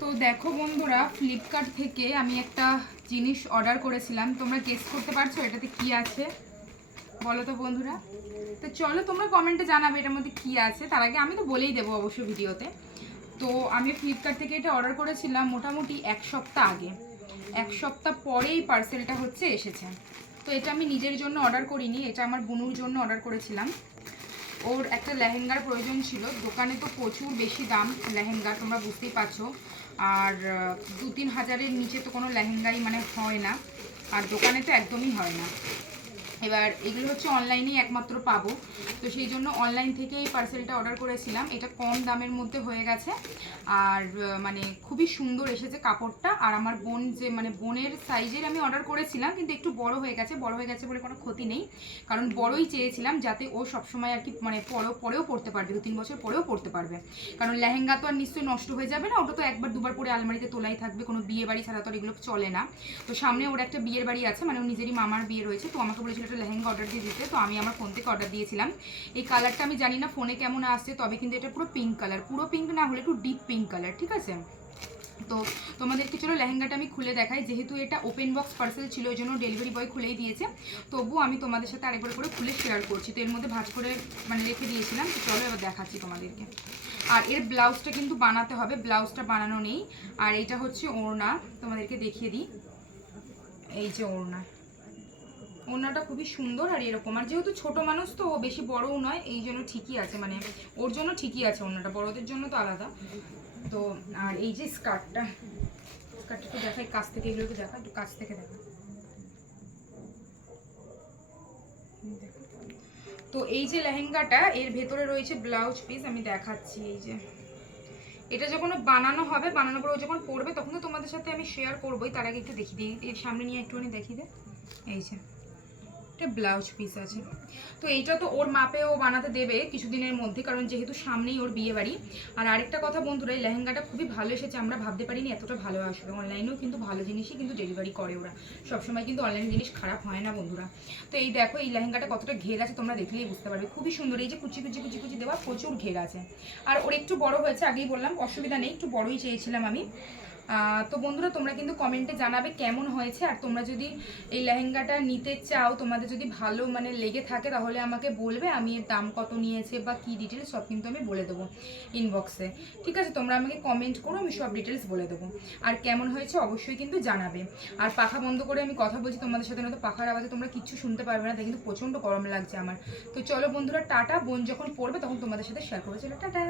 তো দেখো বন্ধুরা, ফ্লিপকার্ট থেকে আমি একটা জিনিস অর্ডার করেছিলাম। তোমরা গেস করতে পারছো এটাতে কি আছে? বলো তো বন্ধুরা। তো চলো তোমরা কমেন্টে জানাবে এটার মধ্যে কি আছে। তার আগে আমি তো বলেই দেবো অবশ্য ভিডিওতে। তো আমি ফ্লিপকার্ট থেকে এটা অর্ডার করেছিলাম মোটামুটি 1 সপ্তাহ আগে। 1 সপ্তাহ পরেই পার্সেলটা এসেছে। তো এটা আমি নিজের জন্য অর্ডার করিনি, এটা আমার বোনুর জন্য অর্ডার করেছিলাম। ওর একটা লেহেঙ্গার প্রয়োজন ছিল। দোকানে তো প্রচুর বেশি দাম লেহেঙ্গা, তোমরা বুঝতেই পারছো। আর 2-3 হাজারের নিচে তো কোনো লেহেঙ্গাই হয় না, আর দোকানে তো একদমই হয় না। এবার এগুলো অনলাইনেই একমাত্র পাবো। তো সেই জন্য অনলাইন থেকে এই পার্সেলটা অর্ডার করেছিলাম। এটা কম দামের মধ্যে হয়ে গেছে, আর খুবই সুন্দর এসেছে কাপড়টা। আর আমার বোন বোনের সাইজের আমি অর্ডার করেছিলাম, কিন্তু একটু বড় হয়ে গেছে বলে কোনো ক্ষতি নেই, কারণ বড়ই চেয়েছিলাম যাতে ও সবসময় আর কি পরেও পরতে পারবে, 2-3 বছর পরেও পরতে পারবে। কারণ লেহেঙ্গা তো আর নিশ্চয়ই নষ্ট হয়ে যাবে না, ওটা তো একবার দুবার পরে আলমারিতে তোলাই থাকবে, কোনো বিয়ে বাড়ি ছাড়া তো আর এগুলো চলে না। তো সামনে ওর একটা বিয়ের বাড়ি আছে, ওর নিজেরই মামার বিয়ে রয়েছে। তো আমাকে বলেছিল একটা লেহেঙ্গা অর্ডার দিয়ে দিতে, তো আমি আমার ফোন থেকে অর্ডার দিয়েছিলাম। এই কালারটা আমি জানি না ফোনে কেমন আসছে, তবে কিন্তু এটা পুরো পিঙ্ক কালার, পুরো পিঙ্ক না হলে একটু ডিপ পিঙ্ক কালার, ঠিক আছে? তো তোমাদেরকে চলো লেহেঙ্গাটা আমি খুলে দেখাই। যেহেতু এটা ওপেন বক্স পার্সেল ছিল, ওই জন্য ডেলিভারি বয় খুলেই দিয়েছে, তবুও আমি তোমাদের সাথে আরেকবার করে খুলে শেয়ার করছি। তো এর মধ্যে ভাঁজ করে রেখে দিয়েছিলাম। তো চলো এবার দেখাচ্ছি তোমাদেরকে। আর এর ব্লাউজটা কিন্তু বানাতে হবে, ব্লাউজটা বানানো নেই। আর এইটা হচ্ছে ওড়না, তোমাদেরকে দেখিয়ে দিই। এই যে ওড়নাটা খুবই সুন্দর আর এরকম। আর যেহেতু ছোট মানুষ তো, ও বেশি বড়ও নয়, এই জন্য ঠিকই আছে, ওর জন্য ঠিকই আছে ওড়নাটা, বড়দের জন্য তো আলাদা। তো আর এই যে স্কার্টটা একটু দেখাই কাছ থেকে, এগুলো একটু দেখা, একটু কাছ থেকে দেখা। তো এই যে লেহেঙ্গাটা, এর ভেতরে রয়েছে ব্লাউজ পিস, আমি দেখাচ্ছি। এই যে এটা যখন বানানো হবে, বানানোর পর ও যখন পরবে তখন তো তোমাদের সাথে আমি শেয়ার করবোই। তার আগে একটু দেখিয়ে দিই, এর সামনে নিয়ে একটুখানি দেখিয়ে দে। এই যে এটা ব্লাউজ পিস আছে। তো এইটা তো ওর মাপে ও বানাতে দেবে কিছুদিনের মধ্যে, কারণ যেহেতু সামনেই ওর বিয়ে বাড়ি। আর আরেকটা কথা বন্ধুরা, এই লেহেঙ্গাটা খুবই ভালো এসেছে, আমরা ভাবতে পারিনি এতটা ভালো আসবে। অনলাইনেও কিন্তু ভালো জিনিসই কিন্তু ডেলিভারি করে ওরা, সবসময় কিন্তু অনলাইন জিনিস খারাপ হয় না বন্ধুরা। তো এই দেখো এই লেহেঙ্গাটা কতটা ঘের আছে তোমরা দেখলেই বুঝতে পারবে, খুবই সুন্দর। এই যে কুচি কুচি কুচি কুচি দেওয়া, প্রচুর ঘের আছে। আর ওর একটু বড় হয়েছে, আগেই বললাম, অসুবিধা নেই, একটু বড়ই চেয়েছিলাম আমি। তো বন্ধুরা তোমরা কিন্তু কমেন্টে জানাবে কেমন হয়েছে। আর তোমরা যদি এই লেহেঙ্গাটা নিতে চাও, তোমাদের যদি ভালো লেগে থাকে, তাহলে আমাকে বলবে, আমি এর দাম কত নিয়েছে বা কী ডিটেলস সব কিন্তু আমি বলে দেবো ইনবক্সে, ঠিক আছে? তোমরা আমাকে কমেন্ট করো, আমি সব ডিটেলস বলে দেবো। আর কেমন হয়েছে অবশ্যই কিন্তু জানাবে। আর পাখা বন্ধ করে আমি কথা বলছি তোমাদের সাথে, নয়তো পাখার আওয়াজে তোমরা কিচ্ছু শুনতে পারবে না, তাই কিন্তু প্রচণ্ড গরম লাগছে আমার। তো চলো বন্ধুরা, টাটা। বোন যখন পড়বে তখন তোমাদের সাথে শেয়ার করবো। চলো টাটা।